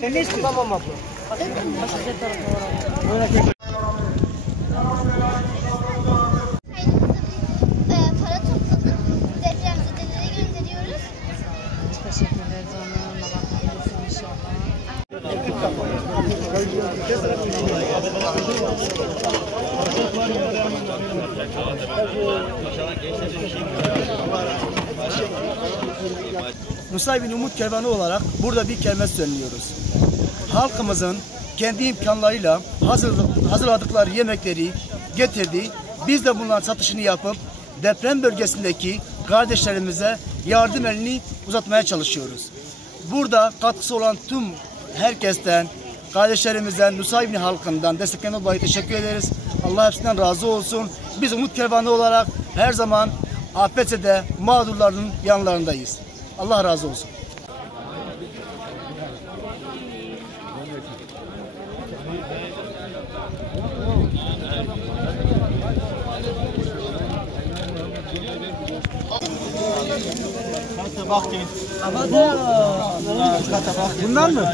Sen ne istiyorsun? Tamam abla. Para topladık. Depremzedelere gönderiyoruz. Teşekkür ederiz onun. Allah kabul etsin inşallah. Nusaybin Umut Kervanı olarak burada bir kermes düzenliyoruz. Halkımızın kendi imkanlarıyla hazırladıkları yemekleri getirdi. Biz de bunların satışını yapıp deprem bölgesindeki kardeşlerimize yardım elini uzatmaya çalışıyoruz. Burada katkısı olan tüm herkesten, kardeşlerimizden, Nusaybin halkından desteklerine dolayı teşekkür ederiz. Allah hepsinden razı olsun. Biz Umut Kervanı olarak her zaman afetse mağdurların yanlarındayız. Allah razı olsun. Bunlar mı?